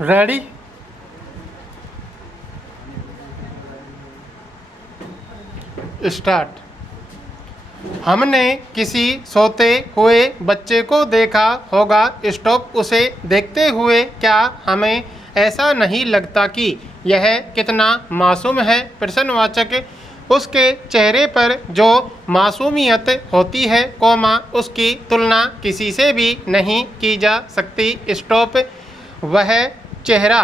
Ready. Start. हमने किसी सोते हुए बच्चे को देखा होगा। स्टॉप। उसे देखते हुए क्या हमें ऐसा नहीं लगता कि यह कितना मासूम है? प्रश्नवाचक। उसके चेहरे पर जो मासूमियत होती है, कौमा, उसकी तुलना किसी से भी नहीं की जा सकती। स्टॉप। वह चेहरा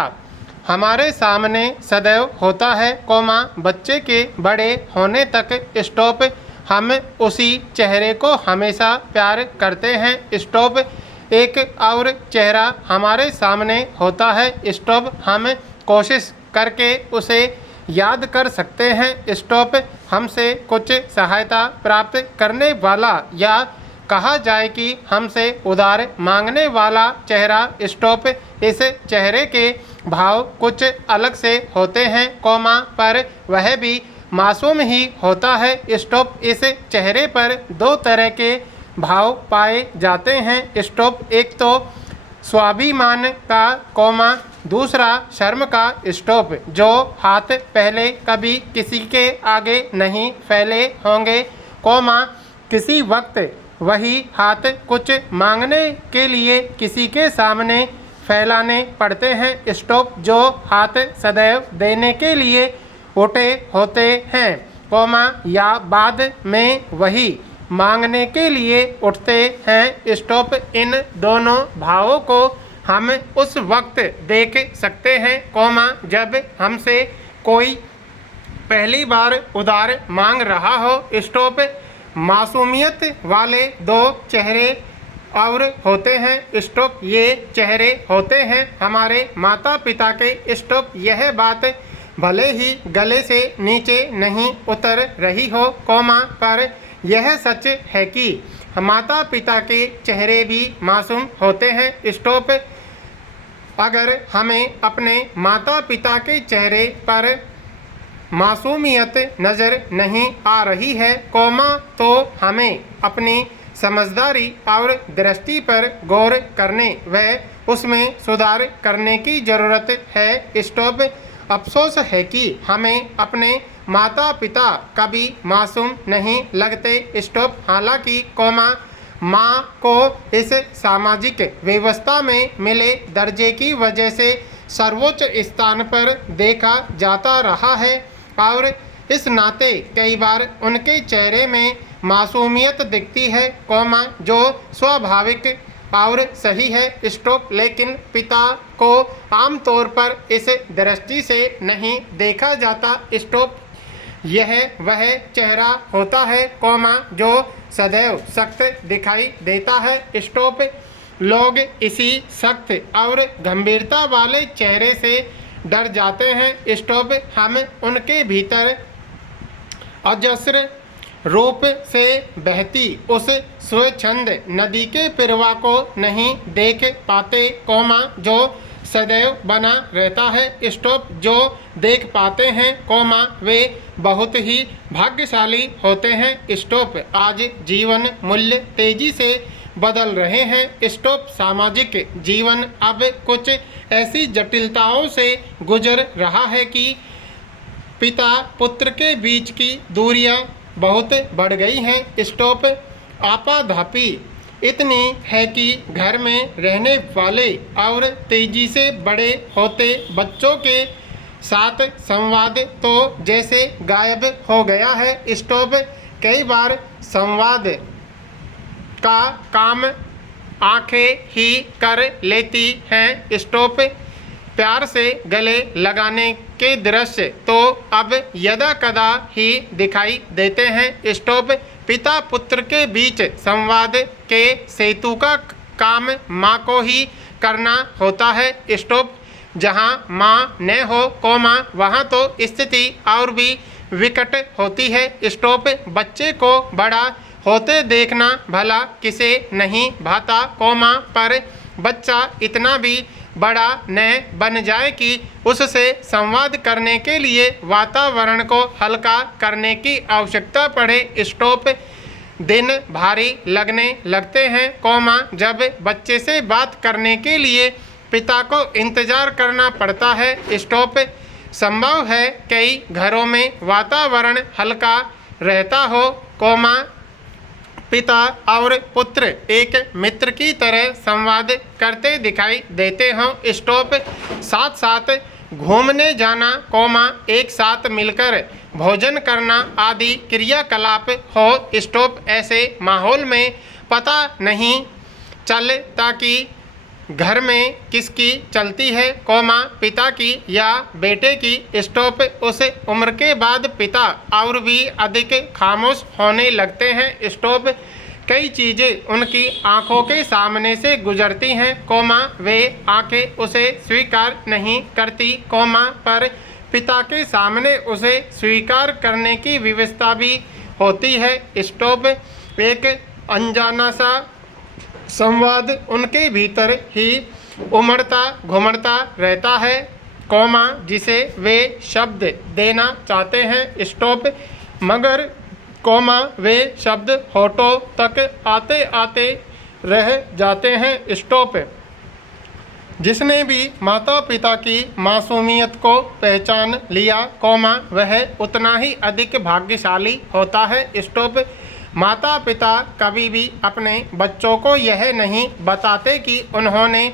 हमारे सामने सदैव होता है, कौमा, बच्चे के बड़े होने तक। स्टॉप। हम उसी चेहरे को हमेशा प्यार करते हैं। स्टॉप। एक और चेहरा हमारे सामने होता है। स्टॉप। हम कोशिश करके उसे याद कर सकते हैं। स्टॉप। हमसे कुछ सहायता प्राप्त करने वाला, या कहा जाए कि हमसे उधार मांगने वाला चेहरा। स्टॉप। इस चेहरे के भाव कुछ अलग से होते हैं, कौमा, पर वह भी मासूम ही होता है। स्टॉप। इस चेहरे पर दो तरह के भाव पाए जाते हैं। स्टॉप। एक तो स्वाभिमान का, कौमा, दूसरा शर्म का। स्टॉप। जो हाथ पहले कभी किसी के आगे नहीं फैले होंगे, कौमा, किसी वक्त वही हाथ कुछ मांगने के लिए किसी के सामने फैलाने पड़ते हैं। स्टॉप। जो हाथ सदैव देने के लिए उठे होते हैं, कौमा, या बाद में वही मांगने के लिए उठते हैं। स्टॉप। इन दोनों भावों को हम उस वक्त देख सकते हैं, कौमा, जब हमसे कोई पहली बार उधार मांग रहा हो। स्टॉप। मासूमियत वाले दो चेहरे और होते हैं। स्टॉप। ये चेहरे होते हैं हमारे माता पिता के। स्टॉप। यह बात भले ही गले से नीचे नहीं उतर रही हो, कौमा, पर यह सच है कि माता पिता के चेहरे भी मासूम होते हैं। स्टॉप। अगर हमें अपने माता पिता के चेहरे पर मासूमियत नज़र नहीं आ रही है, कौमा, तो हमें अपनी समझदारी और दृष्टि पर गौर करने व उसमें सुधार करने की ज़रूरत है। स्टॉप। अफसोस है कि हमें अपने माता पिता कभी मासूम नहीं लगते। स्टॉप। हालांकि, कौमा, माँ को इस सामाजिक व्यवस्था में मिले दर्जे की वजह से सर्वोच्च स्थान पर देखा जाता रहा है और इस नाते कई बार उनके चेहरे में मासूमियत दिखती है, कौमा, जो स्वाभाविक और सही है। स्टॉप। लेकिन पिता को आमतौर पर इस दृष्टि से नहीं देखा जाता। स्टॉप। यह वह चेहरा होता है, कौमा, जो सदैव सख्त दिखाई देता है। स्टॉप। लोग इसी सख्त और गंभीरता वाले चेहरे से डर जाते हैं। स्टॉप। हम उनके भीतर अजस्र रूप से बहती उस स्वच्छंद नदी के प्रवाह को नहीं देख पाते, कौमा, जो सदैव बना रहता है। स्टॉप। जो देख पाते हैं, कौमा, वे बहुत ही भाग्यशाली होते हैं। स्टॉप। आज जीवन मूल्य तेजी से बदल रहे हैं। स्टॉप। सामाजिक जीवन अब कुछ ऐसी जटिलताओं से गुजर रहा है कि पिता पुत्र के बीच की दूरियां बहुत बढ़ गई हैं। स्टॉप। आपाधापी इतनी है कि घर में रहने वाले और तेजी से बड़े होते बच्चों के साथ संवाद तो जैसे गायब हो गया है। स्टॉप। कई बार संवाद का काम आंखें ही कर लेती हैं। स्टॉप। प्यार से गले लगाने के दृश्य तो अब यदा कदा ही दिखाई देते हैं। स्टॉप। पिता पुत्र के बीच संवाद के सेतु का काम माँ को ही करना होता है। स्टॉप। जहाँ माँ न हो, कौमा, वहाँ तो स्थिति और भी विकट होती है। स्टॉप। बच्चे को बड़ा होते देखना भला किसे नहीं भाता, कौमा, पर बच्चा इतना भी बड़ा न बन जाए कि उससे संवाद करने के लिए वातावरण को हल्का करने की आवश्यकता पड़े। स्टॉप। दिन भारी लगने लगते हैं, जब बच्चे से बात करने के लिए पिता को इंतजार करना पड़ता है। स्टॉप। संभव है कई घरों में वातावरण हल्का रहता हो, पिता और पुत्र एक मित्र की तरह संवाद करते दिखाई देते हों। स्टॉप। साथ साथ घूमने जाना, एक साथ मिलकर भोजन करना आदि क्रियाकलाप हो। स्टॉप। ऐसे माहौल में पता नहीं चलता कि घर में किसकी चलती है, पिता की या बेटे की। स्टॉप। उस उम्र के बाद पिता और भी अधिक खामोश होने लगते हैं। स्टॉप। कई चीज़ें उनकी आंखों के सामने से गुजरती हैं, वे आंखें उसे स्वीकार नहीं करती, पर पिता के सामने उसे स्वीकार करने की व्यवस्था भी होती है। स्टॉप। एक अनजाना सा संवाद उनके भीतर ही उमड़ता घुमड़ता रहता है, जिसे वे शब्द देना चाहते हैं। स्टॉप। मगर वे शब्द होठों तक आते आते रह जाते हैं। स्टॉप। जिसने भी माता पिता की मासूमियत को पहचान लिया, वह उतना ही अधिक भाग्यशाली होता है। स्टॉप। माता पिता कभी भी अपने बच्चों को यह नहीं बताते कि उन्होंने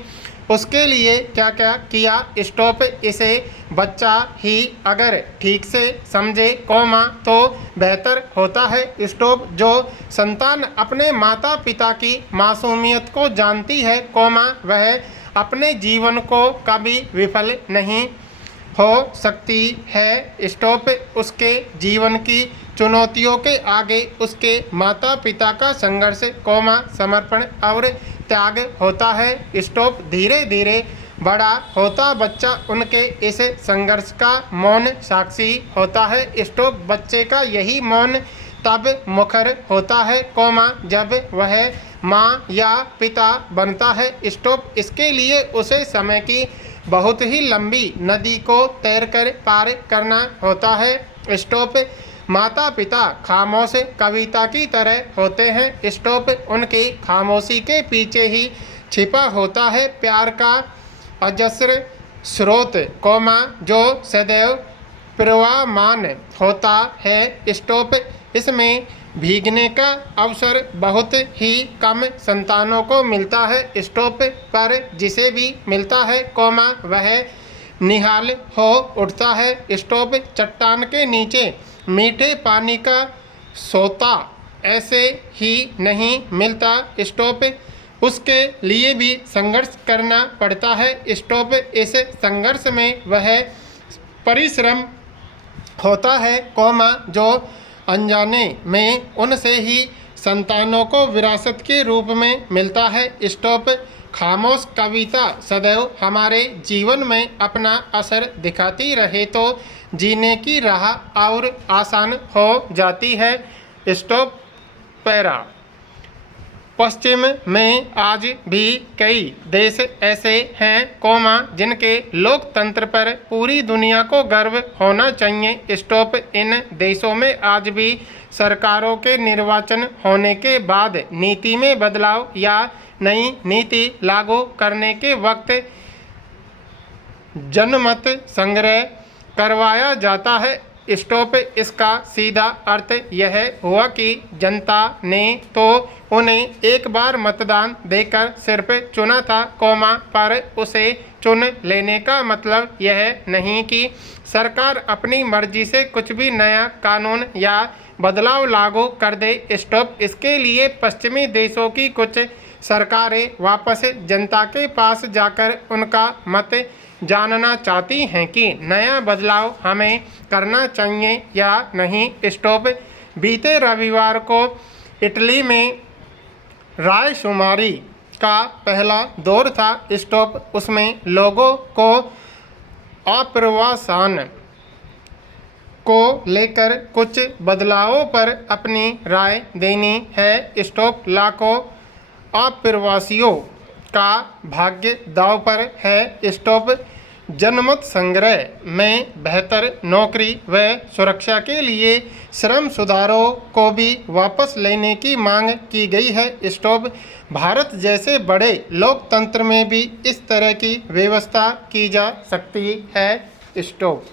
उसके लिए क्या क्या किया। स्टॉप। इसे बच्चा ही अगर ठीक से समझे, तो बेहतर होता है। स्टॉप। जो संतान अपने माता पिता की मासूमियत को जानती है, वह अपने जीवन को कभी विफल नहीं हो सकती है। स्टॉप। उसके जीवन की चुनौतियों के आगे उसके माता पिता का संघर्ष, समर्पण और त्याग होता है। स्टॉप। धीरे धीरे बड़ा होता बच्चा उनके इस संघर्ष का मौन साक्षी होता है। स्टॉप। बच्चे का यही मौन तब मुखर होता है, जब वह माँ या पिता बनता है। स्टॉप। इसके लिए उसे समय की बहुत ही लंबी नदी को तैरकर पार करना होता है। स्टॉप। माता पिता खामोश कविता की तरह होते हैं। स्टॉप। उनकी खामोशी के पीछे ही छिपा होता है प्यार का अजस्र स्रोत, जो सदैव प्रवाहमान होता है। स्टॉप। इसमें भीगने का अवसर बहुत ही कम संतानों को मिलता है। स्टॉप। पर जिसे भी मिलता है, वह निहाल हो उठता है। स्टॉप। चट्टान के नीचे मीठे पानी का सोता ऐसे ही नहीं मिलता। स्टॉप। उसके लिए भी संघर्ष करना पड़ता है। स्टॉप। इस संघर्ष में वह परिश्रम होता है, जो अनजाने में उनसे ही संतानों को विरासत के रूप में मिलता है। स्टॉप। खामोश कविता सदैव हमारे जीवन में अपना असर दिखाती रहे तो जीने की राह और आसान हो जाती है। स्टॉप। पैरा। पश्चिम में आज भी कई देश ऐसे हैं, जिनके लोकतंत्र पर पूरी दुनिया को गर्व होना चाहिए। स्टॉप। इन देशों में आज भी सरकारों के निर्वाचन होने के बाद नीति में बदलाव या नई नीति लागू करने के वक्त जनमत संग्रह करवाया जाता है। स्टॉप। इसका सीधा अर्थ यह हुआ कि जनता ने तो उन्हें एक बार मतदान देकर सिर्फ चुना था, पर उसे चुन लेने का मतलब यह नहीं कि सरकार अपनी मर्जी से कुछ भी नया कानून या बदलाव लागू कर दे। स्टॉप। इसके लिए पश्चिमी देशों की कुछ सरकारें वापस जनता के पास जाकर उनका मत जानना चाहती हैं कि नया बदलाव हमें करना चाहिए या नहीं। स्टॉप। बीते रविवार को इटली में रायशुमारी का पहला दौर था। स्टॉप। उसमें लोगों को आप्रवासन को लेकर कुछ बदलावों पर अपनी राय देनी है। स्टॉप। लाखों अप्रवासियों का भाग्य दांव पर है। स्टॉप। जनमत संग्रह में बेहतर नौकरी व सुरक्षा के लिए श्रम सुधारों को भी वापस लेने की मांग की गई है। स्टॉप भारत जैसे बड़े लोकतंत्र में भी इस तरह की व्यवस्था की जा सकती है। स्टॉप।